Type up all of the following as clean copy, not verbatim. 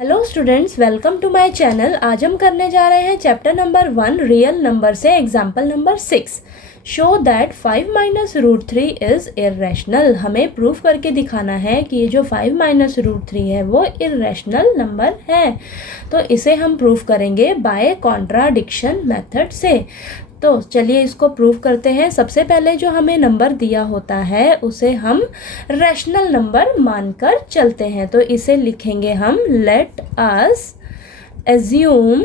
Hello students, welcome to my channel. आज हम करने जा रहे हैं चैप्टर नंबर 1 रियल नंबर से example number 6। Show that 5 minus root 3 is irrational. हमें प्रूफ करके दिखाना है कि ये जो 5 माइनस रूट 3 है वो इर्रेशनल नंबर है। तो इसे हम प्रूफ करेंगे बाय कॉन्ट्राडिक्शन मेथड से। तो चलिए इसको प्रूव करते हैं। सबसे पहले जो हमें नंबर दिया होता है उसे हम रैशनल नंबर मानकर चलते हैं। तो इसे लिखेंगे हम let us assume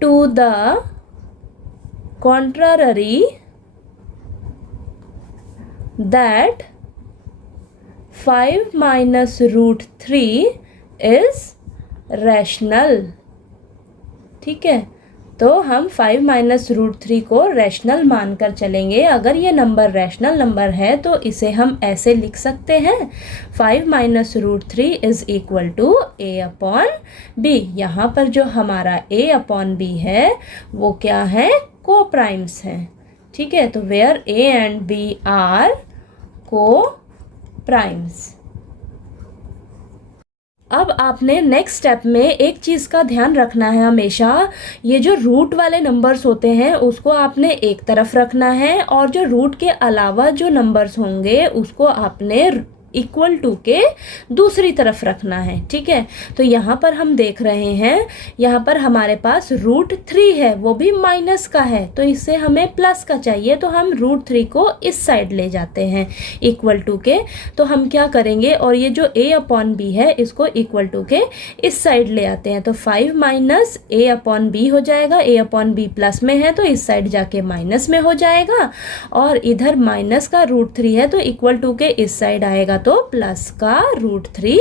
to the contrary that 5 minus root 3 is rational. ठीक है, तो हम 5 माइनस रूट 3 को रैशनल मानकर चलेंगे। अगर ये नंबर रैशनल नंबर है तो इसे हम ऐसे लिख सकते हैं 5 minus root 3 is equal to A upon B. यहाँ पर जो हमारा ए अपॉन बी है वो क्या है, को प्राइम्स हैं। ठीक है, तो where A and B are coprimes. अब आपने नेक्स्ट स्टेप में एक चीज़ का ध्यान रखना है हमेशा, ये जो रूट वाले नंबर्स होते हैं उसको आपने एक तरफ रखना है और जो रूट के अलावा जो नंबर्स होंगे उसको आपने इक्वल टू के दूसरी तरफ रखना है। ठीक है, तो यहाँ पर हम देख रहे हैं यहाँ पर हमारे पास रूट 3 है, वो भी माइनस का है, तो इससे हमें प्लस का चाहिए। तो हम रूट 3 को इस साइड ले जाते हैं इक्वल टू के। तो हम क्या करेंगे, और ये जो ए अपॉन बी है इसको इक्वल टू के इस साइड ले आते हैं। तो 5 माइनस ए अपॉन बी हो जाएगा। ए अपॉन बी प्लस में है तो इस साइड जाके माइनस में हो जाएगा, और इधर माइनस का रूट 3 है तो इक्वल टू के इस साइड आएगा तो प्लस का रूट 3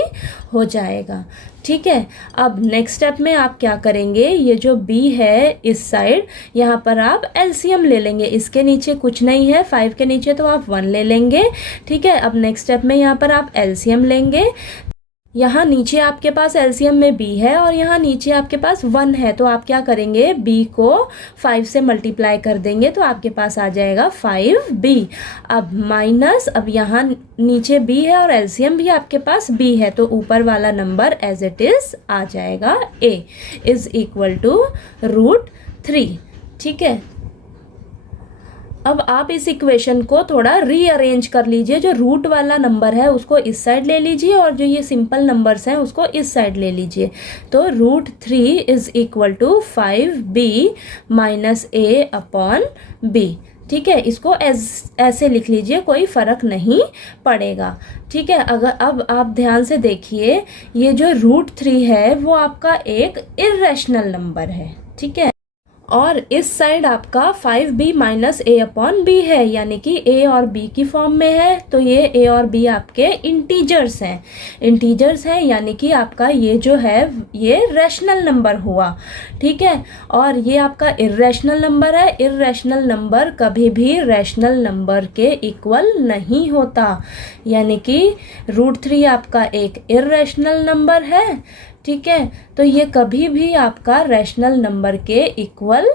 हो जाएगा। ठीक है, अब नेक्स्ट स्टेप में आप क्या करेंगे, ये जो b है इस साइड, यहाँ पर आप एलसीएम ले लेंगे। इसके नीचे कुछ नहीं है, 5 के नीचे, तो आप 1 ले लेंगे। ठीक है, अब नेक्स्ट स्टेप में यहाँ पर आप एलसीएम लेंगे। यहाँ नीचे आपके पास एलसीएम में b है और यहाँ नीचे आपके पास 1 है, तो आप क्या करेंगे, b को 5 से मल्टीप्लाई कर देंगे तो आपके पास आ जाएगा 5b। अब माइनस, अब यहाँ नीचे b है और एलसीएम भी आपके पास b है, तो ऊपर वाला नंबर एज इट इज आ जाएगा a is equal to root 3। ठीक है, अब आप इस इक्वेशन को थोड़ा रीअरेंज कर लीजिए। जो रूट वाला नंबर है उसको इस साइड ले लीजिए और जो ये सिंपल नंबर्स हैं उसको इस साइड ले लीजिए। तो root 3 is equal to 5b minus A upon B. ठीक है, इसको ऐसे लिख लीजिए, कोई फ़र्क नहीं पड़ेगा। ठीक है, अगर अब आप ध्यान से देखिए, ये जो रूट 3 है वो आपका एक इर्रेशनल नंबर है। ठीक है, और इस साइड आपका 5b minus A upon B है, यानी कि a और b की फॉर्म में है। तो ये a और b आपके इंटीजर्स हैं। इंटीजर्स हैं यानी कि आपका ये जो है ये रैशनल नंबर हुआ। ठीक है, और ये आपका इर्रेशनल नंबर है। इर्रेशनल नंबर कभी भी रैशनल नंबर के इक्वल नहीं होता, यानी कि रूट 3 आपका एक इर्रेशनल नंबर है। ठीक है, तो ये कभी भी आपका रैशनल नंबर के इक्वल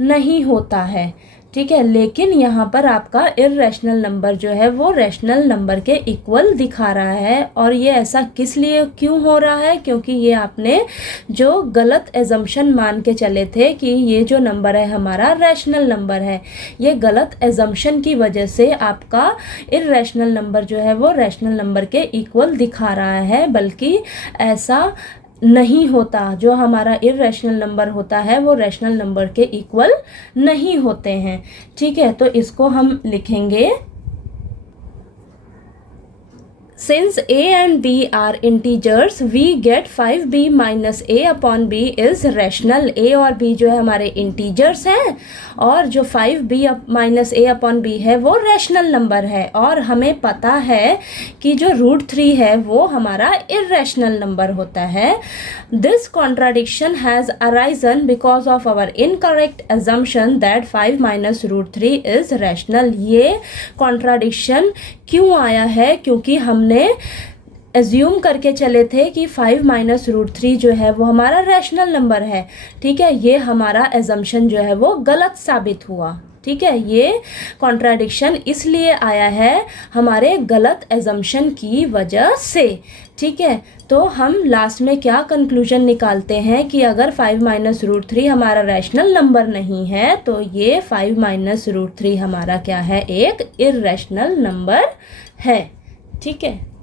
नहीं होता है। ठीक है, लेकिन यहाँ पर आपका इर्रेशनल नंबर जो है वो रैशनल नंबर के इक्वल दिखा रहा है। और ये ऐसा किस लिए क्यों हो रहा है, क्योंकि ये आपने जो गलत एजम्पशन मान के चले थे कि ये जो नंबर है हमारा रैशनल नंबर है, ये गलत एजम्पशन की वजह से आपका इर्रेशनल नंबर जो है वो रैशनल नंबर के इक्वल दिखा रहा है, बल्कि ऐसा नहीं होता। जो हमारा इर्रेशनल नंबर होता है वो रैशनल नंबर के इक्वल नहीं होते हैं। ठीक है, तो इसको हम लिखेंगे, Since a and b are integers, we get 5b minus a upon b is rational। a और b जो है हमारे इंटीजर्स हैं और जो 5b minus a upon b है वो रैशनल नंबर है। और हमें पता है कि जो रूट 3 है वो हमारा इर्रेशनल नंबर होता है। This contradiction has arisen because of our incorrect assumption that 5 minus root 3 is rational. ये कॉन्ट्राडिक्शन क्यों आया है, क्योंकि हमने एज्यूम करके चले थे कि 5 माइनस रूट 3 जो है वो हमारा रैशनल नंबर है। ठीक है, ये हमारा एजम्पशन जो है वो गलत साबित हुआ। ठीक है, ये कॉन्ट्राडिक्शन इसलिए आया है हमारे गलत एजम्पशन की वजह से। ठीक है, तो हम लास्ट में क्या कंक्लूजन निकालते हैं कि अगर 5-√3 हमारा रैशनल नंबर नहीं है तो ये 5-√3 हमारा क्या है, एक इर्रेशनल नंबर है। ठीक है।